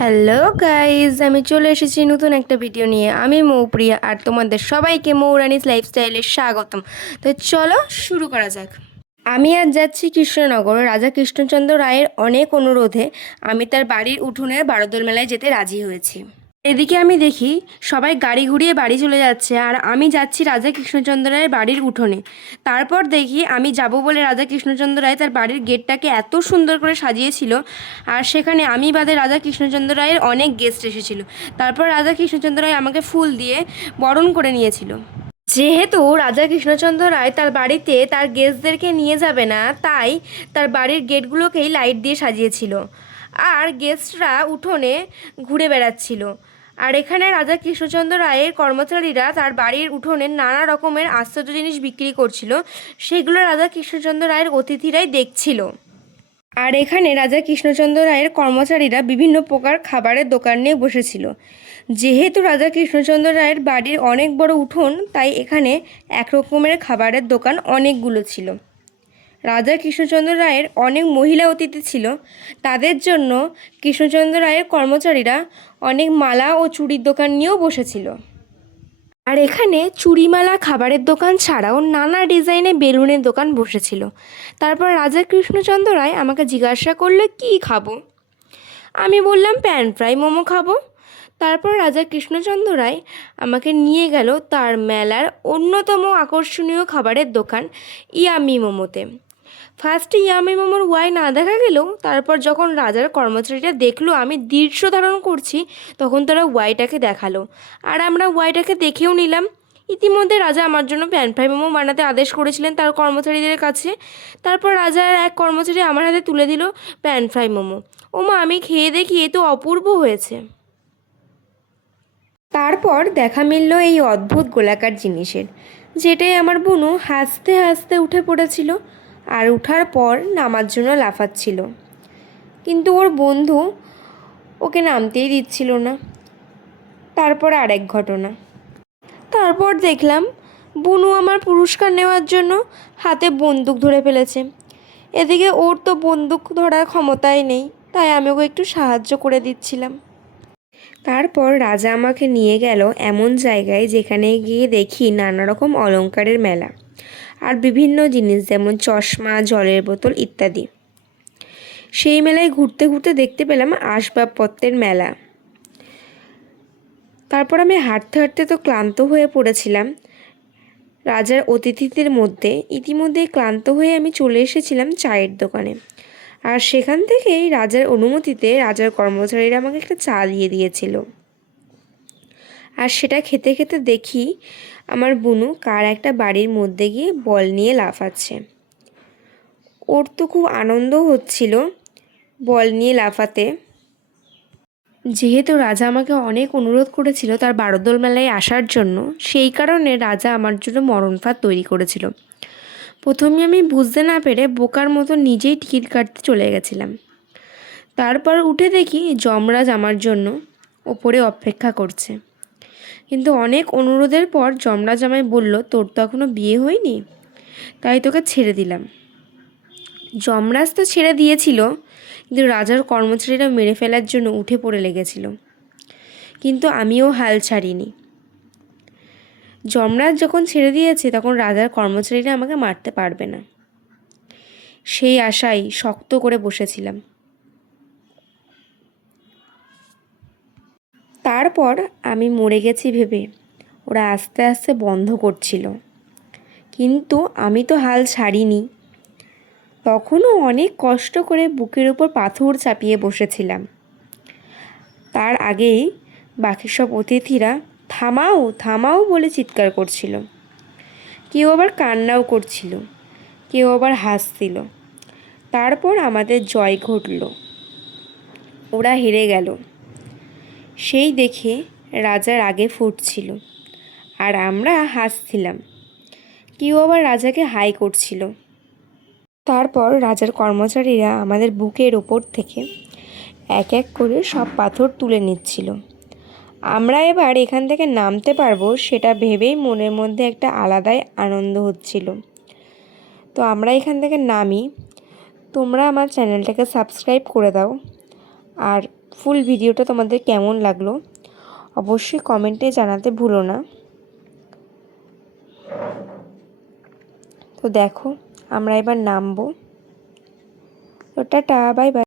Hello guys, আমি চলে এসেছি নতুন একটা ভিডিও নিয়ে। আমি মৌপ্রিয়া আর তোমাদের সবাইকে মৌরানিস লাইফস্টাইলে স্বাগতম। তো চলো শুরু করা যাক। আমি আজ যাচ্ছি কৃষ্ণনগর। রাজা কৃষ্ণচন্দ্র রায়ের অনেক অনুরোধে আমি তার বাড়ির উঠোনের বারোদোল মেলায় যেতে রাজি হয়েছি। এদিকে আমি দেখি সবাই গাড়ি ঘুরিয়ে বাড়ি চলে যাচ্ছে, আর আমি যাচ্ছি রাজা কৃষ্ণচন্দ্র রায়ের বাড়ির উঠোনে। তারপর দেখি আমি যাব বলে রাজা কৃষ্ণচন্দ্র রায় তার বাড়ির গেটটাকে এত সুন্দর করে সাজিয়েছিল, আর সেখানে আমি বাদে রাজা কৃষ্ণচন্দ্র রায়ের অনেক গেস্ট এসেছিল। তারপর রাজা কৃষ্ণচন্দ্র রায় আমাকে ফুল দিয়ে বরণ করে নিয়েছিল। যেহেতু রাজা কৃষ্ণচন্দ্র রায় তার বাড়িতে তার গেস্টদেরকে নিয়ে যাবে না, তাই তার বাড়ির গেটগুলোকেই লাইট দিয়ে সাজিয়েছিল, আর গেস্টরা উঠোনে ঘুরে বেড়াচ্ছিল। আর এখানে রাজা কৃষ্ণচন্দ্র রায়ের কর্মচারীরা তার বাড়ির উঠোনে নানা রকমের আশ্চর্য জিনিস বিক্রি করছিল, সেগুলো রাজা কৃষ্ণচন্দ্র রায়ের অতিথিরাই দেখছিল। আর এখানে রাজা কৃষ্ণচন্দ্র রায়ের কর্মচারীরা বিভিন্ন প্রকার খাবারের দোকান নিয়ে বসেছিল। যেহেতু রাজা কৃষ্ণচন্দ্র রায়ের বাড়ির অনেক বড় উঠোন, তাই এখানে এক রকমের খাবারের দোকান অনেকগুলো ছিল। রাজা কৃষ্ণচন্দ্র রায়ের অনেক মহিলা অতিথি ছিল, তাদের জন্য কৃষ্ণচন্দ্র রায়ের কর্মচারীরা অনেক মালা ও চুড়ির দোকান নিয়েও বসেছিল। আর এখানে চুড়িমালা খাবারের দোকান ছাড়াও নানা ডিজাইনে বেলুনের দোকান বসেছিল। তারপর রাজা কৃষ্ণচন্দ্র রায় আমাকে জিজ্ঞাসা করলে কী খাবো। আমি বললাম প্যান ফ্রাই মোমো খাবো। তারপর রাজা কৃষ্ণচন্দ্র রায় আমাকে নিয়ে গেল তার মেলার অন্যতম আকর্ষণীয় খাবারের দোকান ইয়ামি মোমোতে। ফার্স্টে ইয়ামি মোমোর ওয়াই না দেখা গেলেও তারপর যখন রাজার কর্মচারীরা দেখলো আমি দৃশ্য ধারণ করছি, তখন তারা ওয়াইটাকে দেখালো, আর আমরা ওয়াইটাকে দেখেও নিলাম। ইতিমধ্যে রাজা আমার জন্য প্যান ফ্রাই মোমো বানাতে আদেশ করেছিলেন তার কর্মচারীদের কাছে। তারপর রাজার এক কর্মচারী আমার হাতে তুলে দিল প্যান ফ্রাই মোমো। ওমা, আমি খেয়ে দেখি এ তো অপূর্ব হয়েছে। তারপর দেখা মিলল এই অদ্ভুত গোলাকার জিনিসের, যেটাই আমার বুনু হাসতে হাসতে উঠে পড়েছিল, আর উঠার পর নামার জন্য লাফাচ্ছিল, কিন্তু ওর বন্ধু ওকে নামতেই দিচ্ছিল না। তারপর আরেক ঘটনা। তারপর দেখলাম বুনু আমার পুরস্কার নেওয়ার জন্য হাতে বন্দুক ধরে ফেলেছে। এদিকে ওর তো বন্দুক ধরার ক্ষমতাই নেই, তাই আমি ওকে একটু সাহায্য করে দিচ্ছিলাম। তারপর রাজা আমাকে নিয়ে গেল এমন জায়গায় যেখানে গিয়ে দেখি নানা রকম অলংকারের মেলা, আর বিভিন্ন জিনিস যেমন চশমা, জলের বোতল ইত্যাদি। সেই মেলায় ঘুরতে ঘুরতে দেখতে পেলাম আসবাবপত্রের মেলা। তারপর আমি হাঁটতে হাঁটতে তো ক্লান্ত হয়ে পড়েছিলাম। রাজার অতিথিদের মধ্যে ইতিমধ্যে ক্লান্ত হয়ে আমি চলে এসেছিলাম চায়ের দোকানে, আর সেখান থেকেই রাজার অনুমতিতে রাজার কর্মচারীরা আমাকে একটা চা দিয়ে দিয়েছিল। আর সেটা খেতে খেতে দেখি আমার বুনু কার একটা বাড়ির মধ্যে গিয়ে বল নিয়ে লাফাচ্ছে। ওর তো খুব আনন্দ হচ্ছিল বল নিয়ে লাফাতে। যেহেতু রাজা আমাকে অনেক অনুরোধ করেছিল তার বারোদোল মেলায় আসার জন্য, সেই কারণে রাজা আমার জন্য মরণ ফাঁদ তৈরি করেছিল। প্রথমে আমি বুঝতে না পেরে বোকার মতো নিজেই টিকিট কাটতে চলে গেছিলাম। তারপর উঠে দেখি যমরাজ আমার জন্য ওপরে অপেক্ষা করছে, কিন্তু অনেক অনুরোধের পর যমরাজ আমায় বলল, তোর তো এখনও বিয়ে হয়নি, তাই তোকে ছেড়ে দিলাম। যমরাজ তো ছেড়ে দিয়েছিল, কিন্তু রাজার কর্মচারীরা মেরে ফেলার জন্য উঠে পড়ে লেগেছিল, কিন্তু আমিও হাল ছাড়িনি। যমরাজ যখন ছেড়ে দিয়েছে তখন রাজার কর্মচারীরা আমাকে মারতে পারবে না, সেই আশায় শক্ত করে বসেছিলাম। তারপর আমি মরে গেছি ভেবে ওরা আস্তে আস্তে বন্ধ করছিল, কিন্তু আমি তো হাল ছাড়িনি। তখনও অনেক কষ্ট করে বুকের উপর পাথর চাপিয়ে বসেছিলাম। তার আগেই বাকি সব অতিথিরা থামাও থামাও বলে চিৎকার করছিল, কেউ আবার কান্নাও করছিল, কেউ আবার হাসছিল। তারপর আমাদের জয় ঘটল, ওরা হেরে গেল। সেই দেখে রাজার আগে ফুটছিল, আর আমরা হাসছিলাম, কেউ আবার রাজাকে হাই করছিল। তারপর রাজার কর্মচারীরা আমাদের বুকের ওপর থেকে এক এক করে সব পাথর তুলে নিচ্ছিল। আমরা এবার এখান থেকে নামতে পারবো সেটা ভেবেই মনের মধ্যে একটা আলাদাই আনন্দ হচ্ছিল। তো আমরা এখান থেকে নামি। তোমরা আমার চ্যানেলটাকে সাবস্ক্রাইব করে দাও, আর ফুল ভিডিওটা তোমাদের কেমন লাগলো অবশ্যই কমেন্টে জানাতে ভুলো না। তো দেখো আমরা এবার নামবো। তো টাটা, বাই বাই।